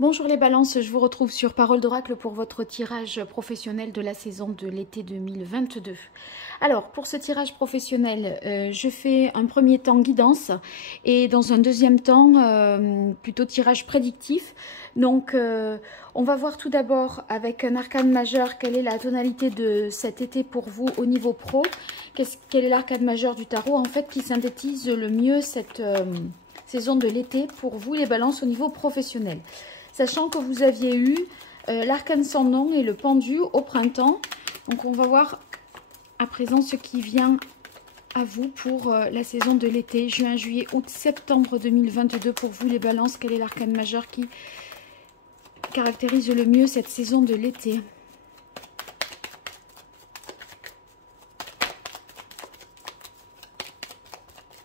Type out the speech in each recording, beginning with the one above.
Bonjour les balances, je vous retrouve sur Parole d'Oracle pour votre tirage professionnel de la saison de l'été 2022. Alors, pour ce tirage professionnel, je fais un premier temps guidance et dans un deuxième temps, plutôt tirage prédictif. Donc, on va voir tout d'abord avec un arcane majeur quelle est la tonalité de cet été pour vous au niveau pro. Quel est l'arcane majeur du tarot en fait qui synthétise le mieux cette saison de l'été pour vous les balances au niveau professionnel. Sachant que vous aviez eu l'arcane sans nom et le pendu au printemps. Donc on va voir à présent ce qui vient à vous pour la saison de l'été, juin, juillet, août, septembre 2022 pour vous les balances. Quel est l'arcane majeur qui caractérise le mieux cette saison de l'été?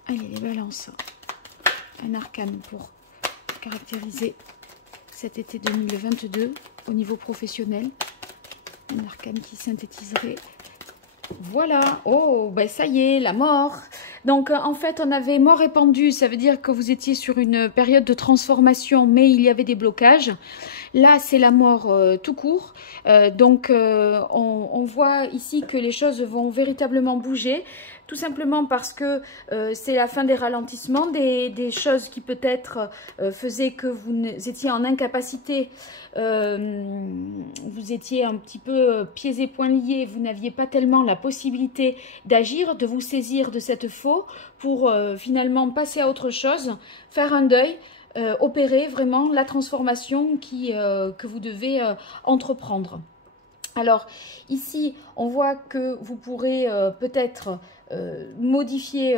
Allez les balances, un arcane pour caractériser cet été 2022 au niveau professionnel, un arcane qui synthétiserait. Voilà, oh ben ça y est, la mort. Donc en fait on avait mort et pendu, ça veut dire que vous étiez sur une période de transformation mais il y avait des blocages. Là c'est la mort tout court, donc on voit ici que les choses vont véritablement bouger. Tout simplement parce que c'est la fin des ralentissements, des choses qui peut-être faisaient que vous étiez en incapacité, vous étiez un petit peu pieds et poings liés, vous n'aviez pas tellement la possibilité d'agir, de vous saisir de cette faux pour finalement passer à autre chose, faire un deuil, opérer vraiment la transformation que vous devez entreprendre. Alors ici, on voit que vous pourrez peut-être modifier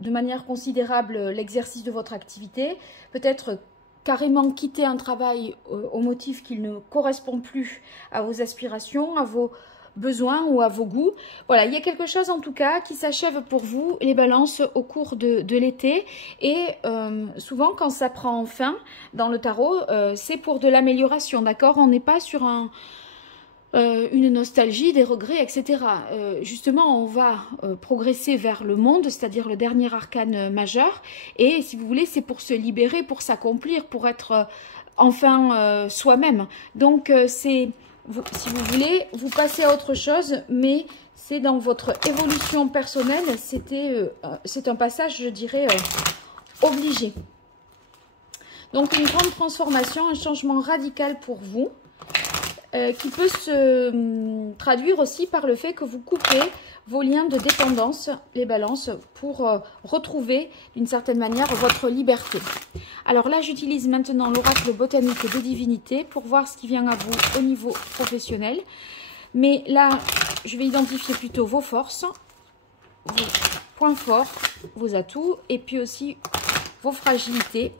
de manière considérable l'exercice de votre activité, peut-être carrément quitter un travail au motif qu'il ne correspond plus à vos aspirations, à vos besoins ou à vos goûts. Voilà, il y a quelque chose en tout cas qui s'achève pour vous, les balances, au cours de l'été. Et souvent quand ça prend fin dans le tarot, c'est pour de l'amélioration, d'accord? On n'est pas sur une nostalgie, des regrets, etc. Justement, on va progresser vers le monde, c'est-à-dire le dernier arcane majeur. Et si vous voulez, c'est pour se libérer, pour s'accomplir, pour être enfin soi-même. Donc, si vous voulez, vous passez à autre chose, mais c'est dans votre évolution personnelle. C'est un passage, je dirais, obligé. Donc, une grande transformation, un changement radical pour vous. Qui peut se traduire aussi par le fait que vous coupez vos liens de dépendance, les balances, pour retrouver d'une certaine manière votre liberté. Alors là, j'utilise maintenant l'oracle botanique des divinités pour voir ce qui vient à vous au niveau professionnel. Mais là, je vais identifier plutôt vos forces, vos points forts, vos atouts et puis aussi vos fragilités.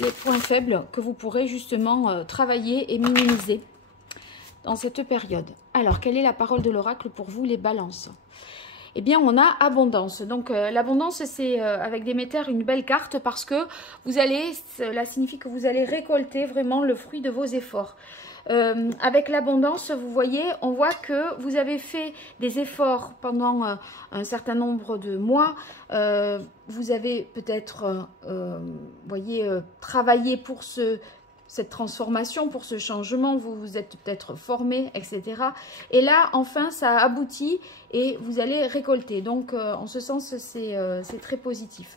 Les points faibles que vous pourrez justement travailler et minimiser dans cette période. Alors, quelle est la parole de l'oracle pour vous, les balances? Eh bien, on a abondance. Donc, l'abondance, c'est avec Déméter une belle carte parce que cela signifie que vous allez récolter vraiment le fruit de vos efforts. Avec l'abondance, vous voyez, on voit que vous avez fait des efforts pendant un certain nombre de mois. Vous avez peut-être, voyez, travaillé pour cette transformation, pour ce changement. Vous vous êtes peut-être formé, etc. Et là, enfin, ça aboutit et vous allez récolter. Donc, en ce sens, c'est très positif.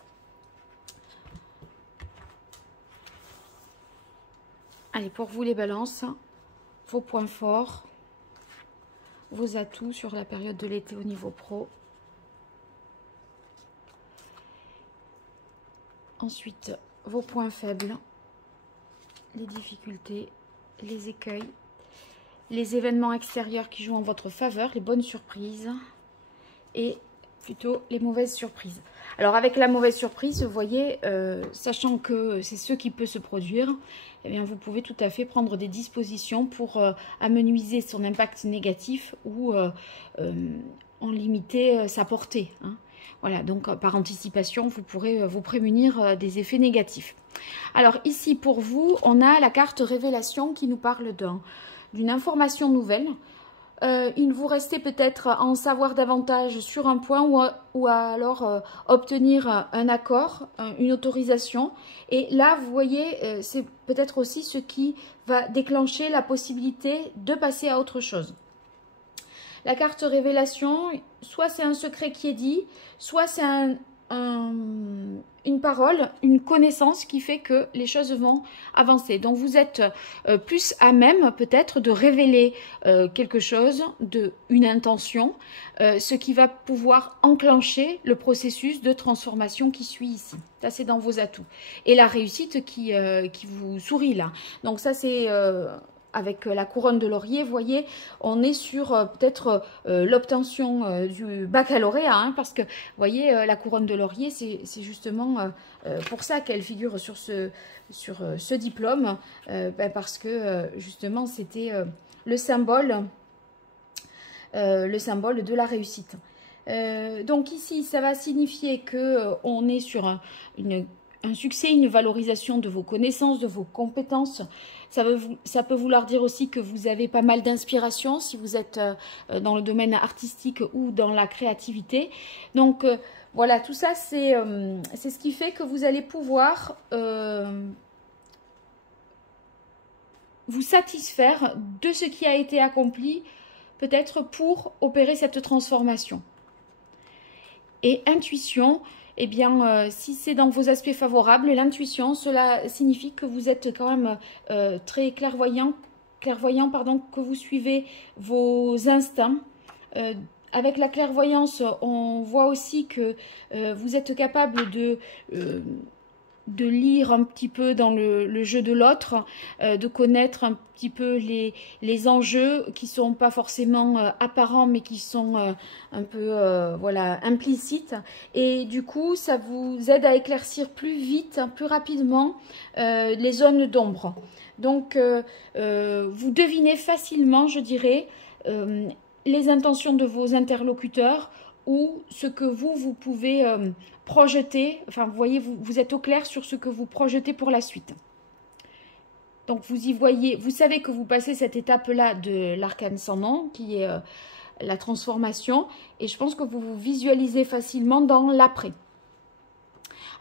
Allez, pour vous les balances, vos points forts, vos atouts sur la période de l'été au niveau pro. Ensuite, vos points faibles, les difficultés, les écueils, les événements extérieurs qui jouent en votre faveur, les bonnes surprises et plutôt les mauvaises surprises. Alors avec la mauvaise surprise, vous voyez, sachant que c'est ce qui peut se produire, eh bien, vous pouvez tout à fait prendre des dispositions pour amenuiser son impact négatif ou en limiter sa portée. Hein. Voilà, donc par anticipation, vous pourrez vous prémunir des effets négatifs. Alors ici, pour vous, on a la carte révélation qui nous parle d'une information nouvelle. il vous restait peut-être à en savoir davantage sur un point ou alors obtenir un accord, une autorisation. Et là, vous voyez, c'est peut-être aussi ce qui va déclencher la possibilité de passer à autre chose. La carte révélation, soit c'est un secret qui est dit, soit c'est une parole, une connaissance qui fait que les choses vont avancer. Donc vous êtes plus à même peut-être de révéler quelque chose, une intention, ce qui va pouvoir enclencher le processus de transformation qui suit ici. Ça c'est dans vos atouts. Et la réussite qui vous sourit là. Donc ça c'est... avec la couronne de laurier, vous voyez, on est sur peut-être l'obtention du baccalauréat, hein, parce que, vous voyez, la couronne de laurier, c'est justement pour ça qu'elle figure sur ce diplôme, parce que, justement, c'était le symbole de la réussite. Donc ici, ça va signifier qu'on est sur un succès, une valorisation de vos connaissances, de vos compétences. Ça peut vouloir dire aussi que vous avez pas mal d'inspiration si vous êtes dans le domaine artistique ou dans la créativité. Donc voilà, tout ça c'est ce qui fait que vous allez pouvoir vous satisfaire de ce qui a été accompli peut-être pour opérer cette transformation. Et intuition, eh bien, si c'est dans vos aspects favorables, l'intuition, cela signifie que vous êtes quand même très clairvoyant, que vous suivez vos instincts. Avec la clairvoyance, on voit aussi que vous êtes capable de lire un petit peu dans le jeu de l'autre, de connaître un petit peu les enjeux qui ne sont pas forcément apparents, mais qui sont un peu voilà, implicites. Et du coup, ça vous aide à éclaircir plus vite, plus rapidement les zones d'ombre. Donc, vous devinez facilement, je dirais, les intentions de vos interlocuteurs ou ce que vous pouvez projeter. Enfin, vous voyez, vous êtes au clair sur ce que vous projetez pour la suite. Donc, vous y voyez, vous savez que vous passez cette étape-là de l'arcane sans nom, qui est la transformation. Et je pense que vous vous visualisez facilement dans l'après.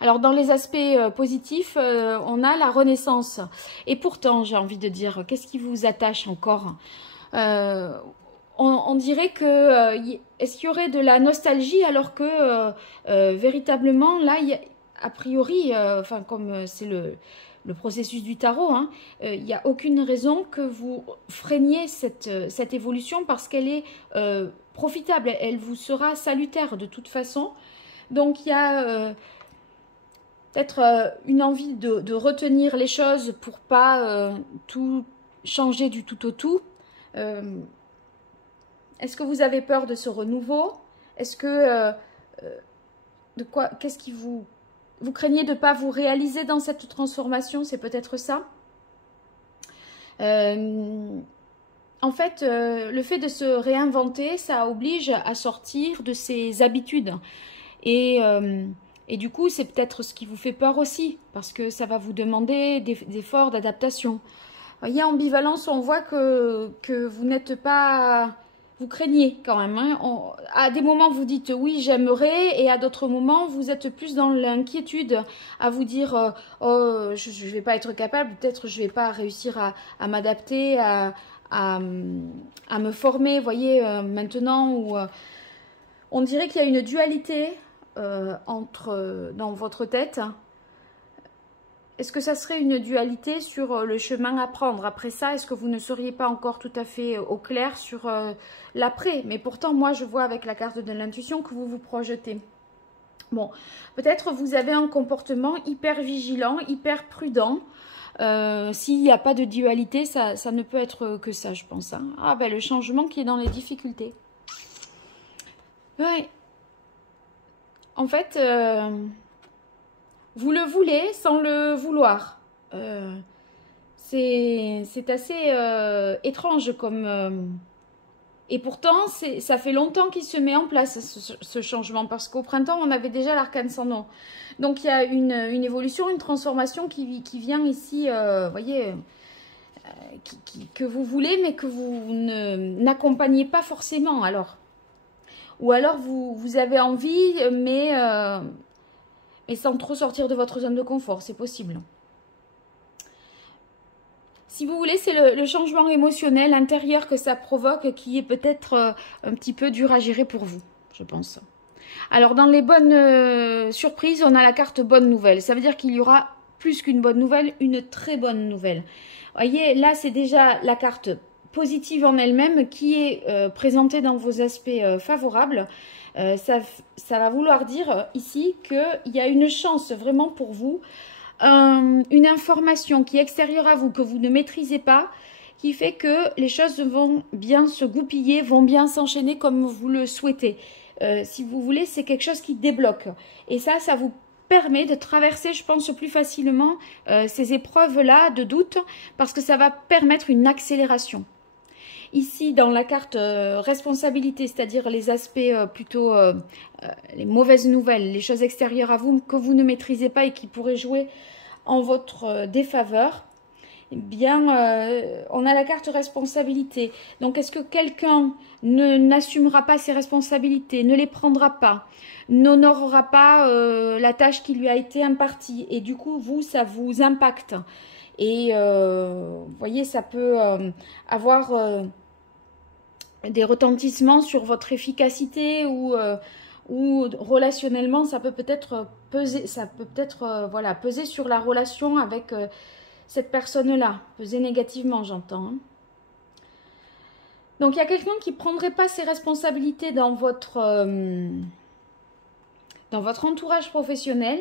Alors, dans les aspects positifs, on a la renaissance. Et pourtant, j'ai envie de dire, qu'est-ce qui vous attache encore ? On dirait que est-ce qu'il y aurait de la nostalgie alors que véritablement là, a priori, enfin comme c'est le processus du tarot, hein, il n'y a aucune raison que vous freiniez cette évolution parce qu'elle est profitable, elle vous sera salutaire de toute façon. Donc il y a peut-être une envie de retenir les choses pour pas tout changer du tout au tout. Est-ce que vous avez peur de ce renouveau? Est-ce que qu'est-ce qui vous craignez de ne pas vous réaliser dans cette transformation? C'est peut-être ça. En fait, le fait de se réinventer, ça oblige à sortir de ses habitudes. Et du coup, c'est peut-être ce qui vous fait peur aussi, parce que ça va vous demander des efforts d'adaptation. Vous voyez, ambivalence, on voit que vous n'êtes pas... Vous craignez quand même. Hein. À des moments, vous dites oui, j'aimerais. Et à d'autres moments, vous êtes plus dans l'inquiétude à vous dire oh, je ne vais pas être capable. Peut-être je ne vais pas réussir à m'adapter, à me former. Vous voyez, maintenant, où on dirait qu'il y a une dualité dans votre tête. Est-ce que ça serait une dualité sur le chemin à prendre? Après ça, est-ce que vous ne seriez pas encore tout à fait au clair sur l'après? Mais pourtant, moi, je vois avec la carte de l'intuition que vous vous projetez. Bon, peut-être vous avez un comportement hyper vigilant, hyper prudent. S'il n'y a pas de dualité, ça ne peut être que ça, je pense. Hein. Ah ben, le changement qui est dans les difficultés. Ouais. En fait... vous le voulez sans le vouloir. C'est assez étrange comme... Et pourtant, ça fait longtemps qu'il se met en place ce changement. Parce qu'au printemps, on avait déjà l'arcane sans nom. Donc, il y a une évolution, une transformation qui vient ici, vous voyez, que vous voulez, mais que vous n'accompagnez pas forcément. Alors, ou alors vous avez envie, mais sans trop sortir de votre zone de confort, c'est possible. Si vous voulez, c'est le changement émotionnel intérieur que ça provoque qui est peut-être un petit peu dur à gérer pour vous, je pense. Alors, dans les bonnes surprises, on a la carte bonne nouvelle. Ça veut dire qu'il y aura plus qu'une bonne nouvelle, une très bonne nouvelle. Vous voyez, là, c'est déjà la carte positive en elle-même qui est présentée dans vos aspects favorables. Ça va vouloir dire ici qu'il y a une chance vraiment pour vous, une information qui est extérieure à vous, que vous ne maîtrisez pas, qui fait que les choses vont bien se goupiller, vont bien s'enchaîner comme vous le souhaitez. Si vous voulez, c'est quelque chose qui débloque. Et ça vous permet de traverser, je pense, plus facilement ces épreuves-là de doute, parce que ça va permettre une accélération. Ici, dans la carte responsabilité, c'est-à-dire les aspects plutôt les mauvaises nouvelles, les choses extérieures à vous que vous ne maîtrisez pas et qui pourraient jouer en votre défaveur, eh bien, on a la carte responsabilité. Donc, est-ce que quelqu'un n'assumera pas ses responsabilités, ne les prendra pas, n'honorera pas la tâche qui lui a été impartie, et du coup, vous, ça vous impacte. Et vous voyez, ça peut avoir des retentissements sur votre efficacité ou relationnellement, ça peut peut-être peser, voilà, peser sur la relation avec cette personne-là, peser négativement, j'entends. Donc, il y a quelqu'un qui ne prendrait pas ses responsabilités dans votre entourage professionnel.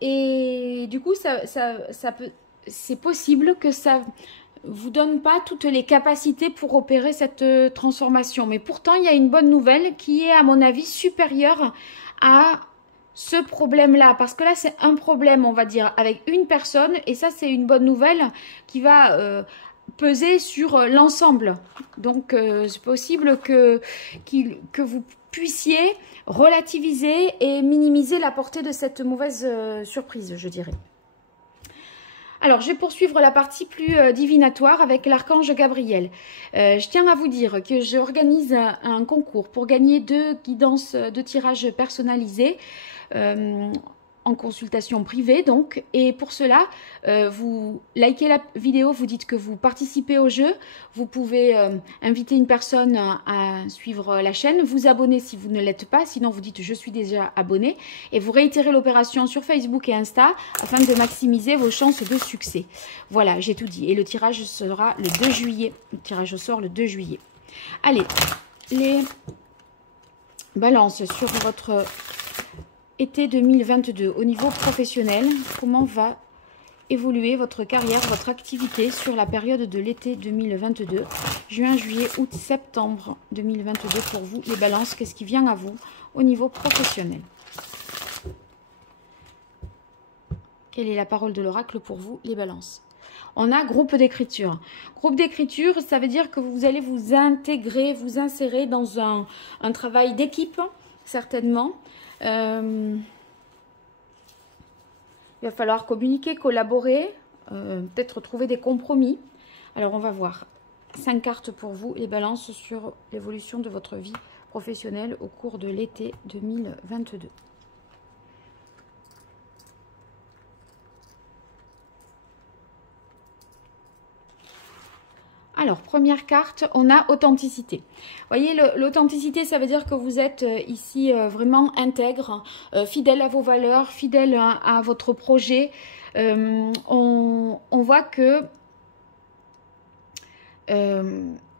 Et du coup, c'est possible que ça vous donne pas toutes les capacités pour opérer cette transformation. Mais pourtant, il y a une bonne nouvelle qui est, à mon avis, supérieure à ce problème-là. Parce que là, c'est un problème, on va dire, avec une personne. Et ça, c'est une bonne nouvelle qui va peser sur l'ensemble. Donc, c'est possible que vous puissiez relativiser et minimiser la portée de cette mauvaise surprise, je dirais. Alors, je vais poursuivre la partie plus divinatoire avec l'archange Gabriel. Je tiens à vous dire que j'organise un concours pour gagner 2 guidances de tirage personnalisées en consultation privée, donc. Et pour cela, vous likez la vidéo, vous dites que vous participez au jeu. Vous pouvez inviter une personne à suivre la chaîne, vous abonner si vous ne l'êtes pas, sinon vous dites je suis déjà abonné, et vous réitérez l'opération sur Facebook et Insta afin de maximiser vos chances de succès. Voilà, j'ai tout dit. Et le tirage sera le 2 juillet. Le tirage au sort le 2 juillet. Allez, les balances sur votre été 2022 au niveau professionnel. Comment va évoluer votre carrière, votre activité sur la période de l'été 2022, juin, juillet, août, septembre 2022 pour vous, les balances, qu'est-ce qui vient à vous au niveau professionnel? Quelle est la parole de l'oracle pour vous, les balances? On a groupe d'écriture. Groupe d'écriture, ça veut dire que vous allez vous intégrer, vous insérer dans un travail d'équipe, certainement. Il va falloir communiquer, collaborer, peut-être trouver des compromis. Alors, on va voir 5 cartes pour vous, les balances sur l'évolution de votre vie professionnelle au cours de l'été 2022. Alors, première carte, on a authenticité. Vous voyez, l'authenticité, ça veut dire que vous êtes ici vraiment intègre, fidèle à vos valeurs, fidèle à votre projet. On voit que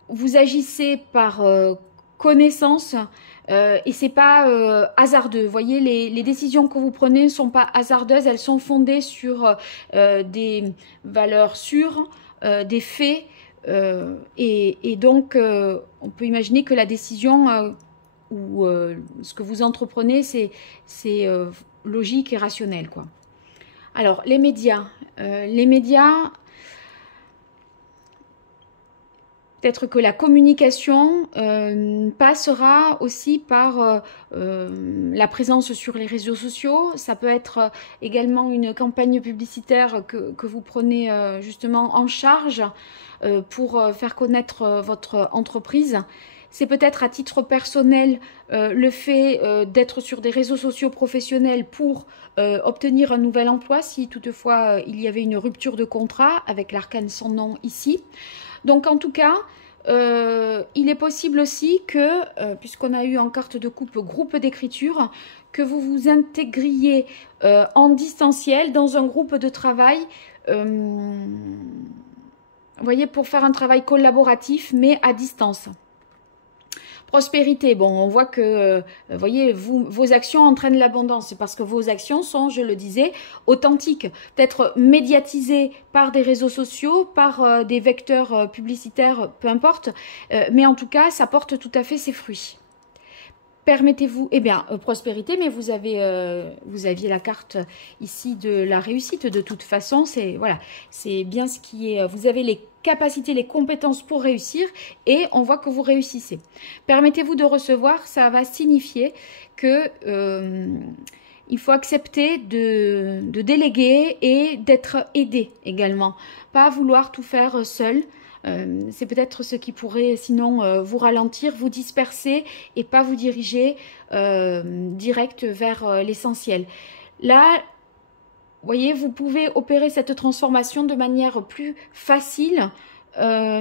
vous agissez par connaissance et c'est pas hasardeux. Vous voyez, les décisions que vous prenez ne sont pas hasardeuses, elles sont fondées sur des valeurs sûres, des faits. Et donc, on peut imaginer que la décision ou ce que vous entreprenez, c'est logique et rationnel, quoi. Alors, les médias, Peut-être que la communication passera aussi par la présence sur les réseaux sociaux. Ça peut être également une campagne publicitaire que vous prenez justement en charge pour faire connaître votre entreprise. C'est peut-être à titre personnel le fait d'être sur des réseaux sociaux professionnels pour obtenir un nouvel emploi si toutefois il y avait une rupture de contrat avec l'arcane sans nom ici. Donc en tout cas, il est possible aussi que, puisqu'on a eu en carte de coupe groupe d'écriture, que vous vous intégriez en distanciel dans un groupe de travail, vous voyez, pour faire un travail collaboratif mais à distance. Prospérité, bon, on voit que, vous voyez, vos actions entraînent l'abondance. C'est parce que vos actions sont, je le disais, authentiques. Peut-être médiatisées par des réseaux sociaux, par des vecteurs publicitaires, peu importe. Mais en tout cas, ça porte tout à fait ses fruits. Permettez-vous, eh bien, prospérité, mais vous aviez la carte ici de la réussite. De toute façon, c'est voilà, c'est bien ce qui est. Vous avez les capacités, les compétences pour réussir et on voit que vous réussissez. Permettez-vous de recevoir, ça va signifier que il faut accepter de déléguer et d'être aidé également. Pas vouloir tout faire seul. C'est peut-être ce qui pourrait sinon vous ralentir, vous disperser et pas vous diriger direct vers l'essentiel. Là, vous voyez, vous pouvez opérer cette transformation de manière plus facile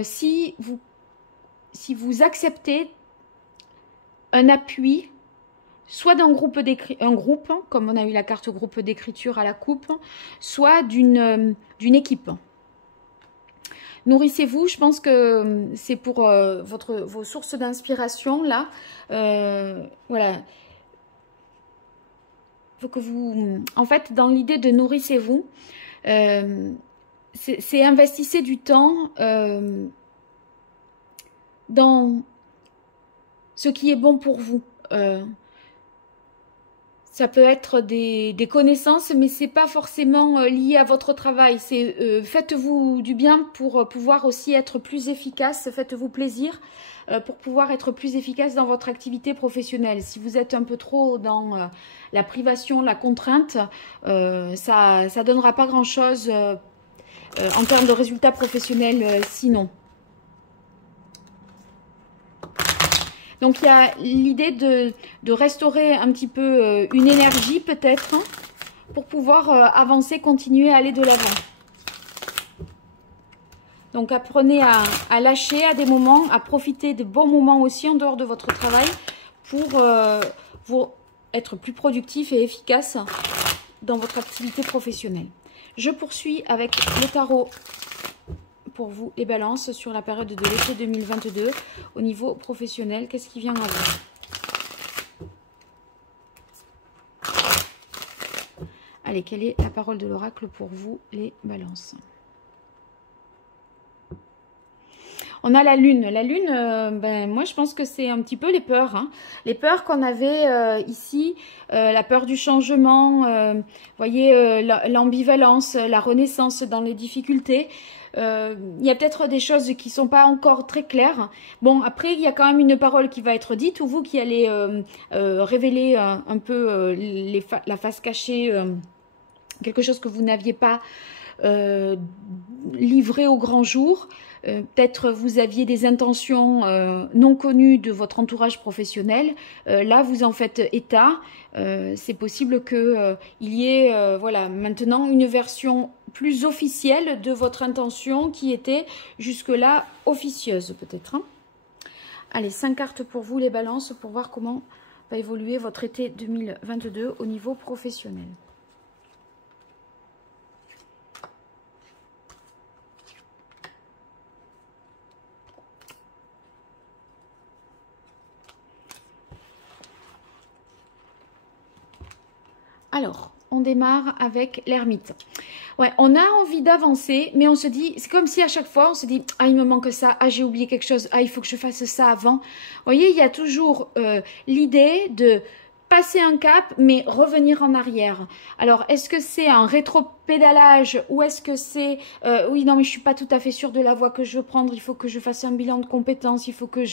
si vous acceptez un appui, soit d'un groupe groupe, comme on a eu la carte groupe d'écriture à la coupe, soit d'une équipe. Nourrissez-vous, je pense que c'est pour vos sources d'inspiration, là. Voilà. Faut que vous... En fait, dans l'idée de nourrissez-vous, c'est investissez du temps dans ce qui est bon pour vous. Ça peut être des connaissances, mais c'est pas forcément lié à votre travail. C'est faites-vous du bien pour pouvoir aussi être plus efficace. Faites-vous plaisir pour pouvoir être plus efficace dans votre activité professionnelle. Si vous êtes un peu trop dans la privation, la contrainte, ça donnera pas grand-chose en termes de résultats professionnels sinon. Donc, il y a l'idée de restaurer un petit peu une énergie, peut-être, hein, pour pouvoir avancer, continuer à aller de l'avant. Donc, apprenez à lâcher à des moments, à profiter de bons moments aussi en dehors de votre travail pour être plus productif et efficace dans votre activité professionnelle. Je poursuis avec le tarot pour vous, les balances, sur la période de l'été 2022 au niveau professionnel. Qu'est-ce qui vient à vous? Allez, quelle est la parole de l'oracle pour vous, les balances? On a la lune. La lune, moi je pense que c'est un petit peu les peurs. Hein. Les peurs qu'on avait ici, la peur du changement, voyez, l'ambivalence, la renaissance dans les difficultés. Il y a peut-être des choses qui ne sont pas encore très claires. Bon, après, il y a quand même une parole qui va être dite, ou vous qui allez révéler un peu la face cachée, quelque chose que vous n'aviez pas livré au grand jour. Peut-être vous aviez des intentions non connues de votre entourage professionnel. Là, vous en faites état. C'est possible qu'il y ait voilà, maintenant une version plus officielle de votre intention qui était jusque-là officieuse peut-être. Hein. Allez, 5 cartes pour vous les balances pour voir comment va évoluer votre été 2022 au niveau professionnel. Alors, on démarre avec l'ermite. Ouais, on a envie d'avancer, mais on se dit, c'est comme si à chaque fois, on se dit, ah, il me manque ça, ah, j'ai oublié quelque chose, ah, il faut que je fasse ça avant. Vous voyez, il y a toujours l'idée de passer un cap, mais revenir en arrière. Alors, est-ce que c'est un rétropédalage ou est-ce que c'est... oui, non, mais je suis pas tout à fait sûre de la voie que je veux prendre. Il faut que je fasse un bilan de compétences. Il faut que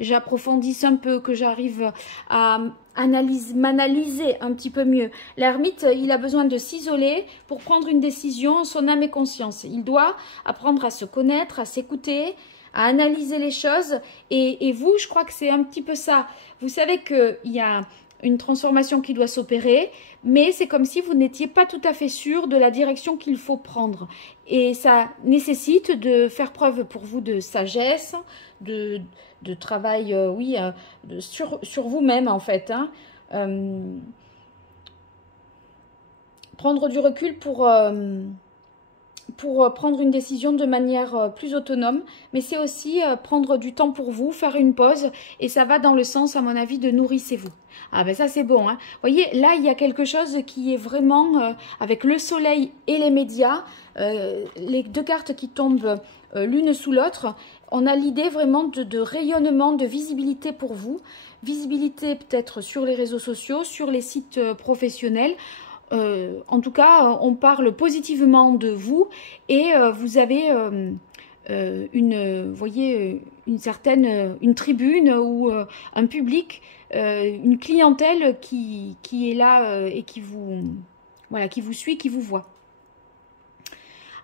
j'approfondisse un peu, que j'arrive à m'analyser un petit peu mieux. L'ermite, il a besoin de s'isoler pour prendre une décision en son âme et conscience. Il doit apprendre à se connaître, à s'écouter, à analyser les choses. Et vous, je crois que c'est un petit peu ça. Vous savez qu'il y a une transformation qui doit s'opérer, mais c'est comme si vous n'étiez pas tout à fait sûr de la direction qu'il faut prendre. Et ça nécessite de faire preuve pour vous de sagesse, de travail, oui, sur vous-même en fait. Hein. Prendre du recul pour prendre une décision de manière plus autonome, mais c'est aussi prendre du temps pour vous, faire une pause, et ça va dans le sens, à mon avis, de nourrissez-vous. Ah ben ça c'est bon, hein. Vous voyez, là il y a quelque chose qui est vraiment, avec le soleil et les médias, les deux cartes qui tombent l'une sous l'autre, on a l'idée vraiment de rayonnement, de visibilité pour vous, visibilité peut-être sur les réseaux sociaux, sur les sites professionnels. En tout cas, on parle positivement de vous et vous avez vous voyez, une tribune ou un public, une clientèle qui est là et qui voilà, qui vous suit, qui vous voit.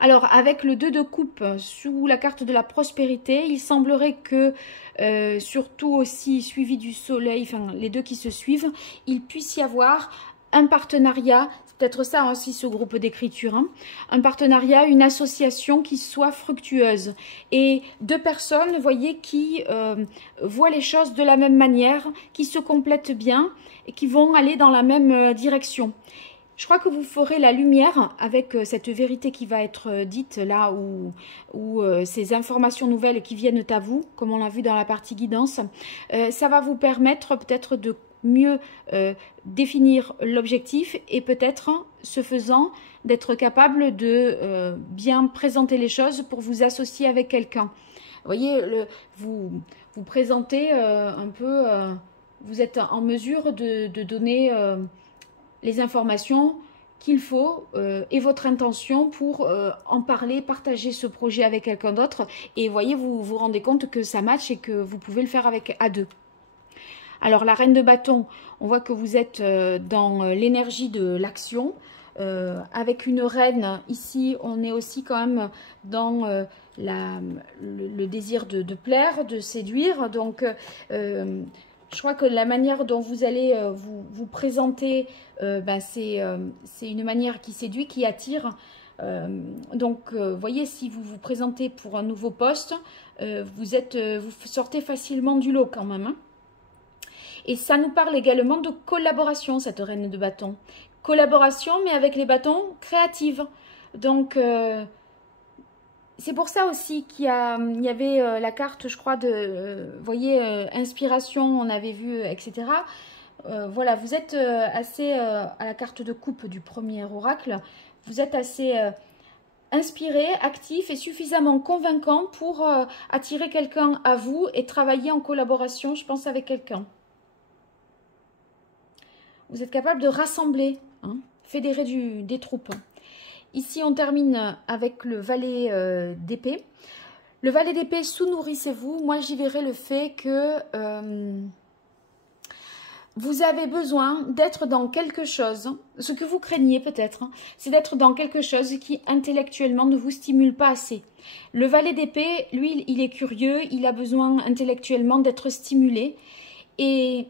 Alors, avec le 2 de coupe sous la carte de la prospérité, il semblerait que, surtout aussi suivi du soleil, enfin les deux qui se suivent, il puisse y avoir un partenariat, c'est peut-être ça aussi ce groupe d'écriture, hein, un partenariat, une association qui soit fructueuse. Et deux personnes, vous voyez, qui voient les choses de la même manière, qui se complètent bien et qui vont aller dans la même direction. Je crois que vous ferez la lumière avec cette vérité qui va être dite là, ou ces informations nouvelles qui viennent à vous, comme on l'a vu dans la partie guidance. Ça va vous permettre peut-être de mieux définir l'objectif et peut-être, ce faisant, d'être capable de bien présenter les choses pour vous associer avec quelqu'un. Vous voyez, vous présentez un peu, vous êtes en mesure de donner les informations qu'il faut et votre intention pour en parler, partager ce projet avec quelqu'un d'autre. Et vous voyez, vous vous rendez compte que ça match et que vous pouvez le faire à deux. Alors, la reine de bâton, on voit que vous êtes dans l'énergie de l'action. Avec une reine, ici, on est aussi quand même dans le désir de plaire, de séduire. Donc, je crois que la manière dont vous allez vous présenter, c'est une manière qui séduit, qui attire. Donc, voyez, si vous vous présentez pour un nouveau poste, vous sortez facilement du lot quand même, hein. Et ça nous parle également de collaboration, cette reine de bâton. Collaboration, mais avec les bâtons créatifs. Donc, c'est pour ça aussi qu'il y avait la carte, je crois, de, vous voyez, inspiration, on avait vu, etc. Voilà, vous êtes assez, à la carte de coupe du premier oracle, vous êtes assez inspiré, actif et suffisamment convaincant pour attirer quelqu'un à vous et travailler en collaboration, je pense, avec quelqu'un. Vous êtes capable de rassembler, hein, fédérer des troupes. Ici, on termine avec le valet d'épée. Le valet d'épée, sous-nourrissez-vous. Moi, j'y verrai le fait que vous avez besoin d'être dans quelque chose, ce que vous craignez peut-être, hein, c'est d'être dans quelque chose qui intellectuellement ne vous stimule pas assez. Le valet d'épée, lui, il est curieux, il a besoin intellectuellement d'être stimulé. Et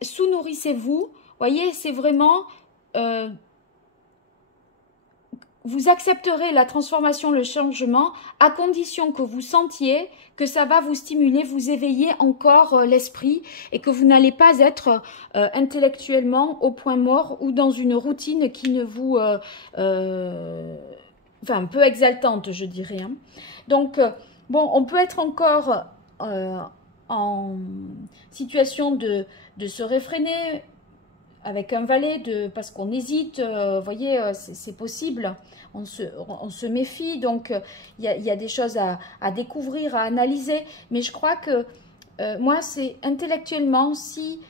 sous-nourrissez-vous. Voyez, c'est vraiment, vous accepterez la transformation, le changement, à condition que vous sentiez que ça va vous stimuler, vous éveiller encore l'esprit et que vous n'allez pas être intellectuellement au point mort ou dans une routine qui ne vous, enfin, peu exaltante, je dirais, hein. Donc, bon, on peut être encore en situation de se réfréner avec un valet, parce qu'on hésite, vous voyez, c'est possible, on se méfie, donc il y a des choses à découvrir, à analyser, mais je crois que moi, c'est intellectuellement, si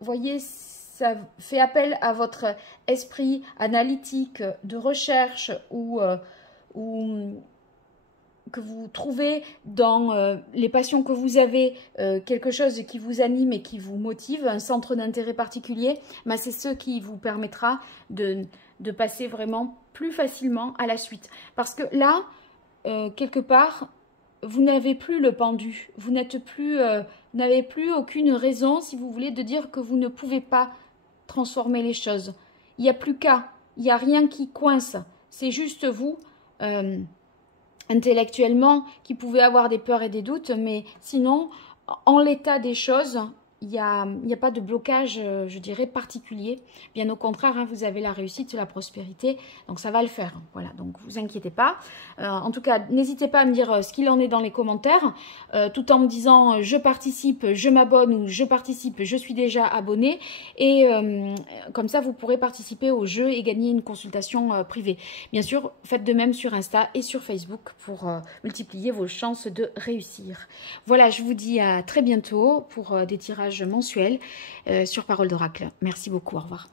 voyez, ça fait appel à votre esprit analytique, de recherche ou que vous trouvez dans les passions que vous avez, quelque chose qui vous anime et qui vous motive, un centre d'intérêt particulier, ben c'est ce qui vous permettra de passer vraiment plus facilement à la suite. Parce que là, quelque part, vous n'avez plus le pendu, vous n'êtes plus, n'avez plus aucune raison, si vous voulez, de dire que vous ne pouvez pas transformer les choses. Il n'y a plus qu'à, il n'y a rien qui coince, c'est juste vous, intellectuellement, qui pouvez avoir des peurs et des doutes, mais sinon, en l'état des choses, il n'y a pas de blocage, je dirais, particulier. Bien au contraire, hein, vous avez la réussite, la prospérité, donc ça va le faire. Voilà, donc vous inquiétez pas. En tout cas, n'hésitez pas à me dire ce qu'il en est dans les commentaires, tout en me disant je participe, je m'abonne ou je participe, je suis déjà abonné. Et comme ça, vous pourrez participer au jeu et gagner une consultation privée. Bien sûr, faites de même sur Insta et sur Facebook pour multiplier vos chances de réussir. Voilà, je vous dis à très bientôt pour des tirages mensuels sur Parole d'Oracle. Merci beaucoup, au revoir.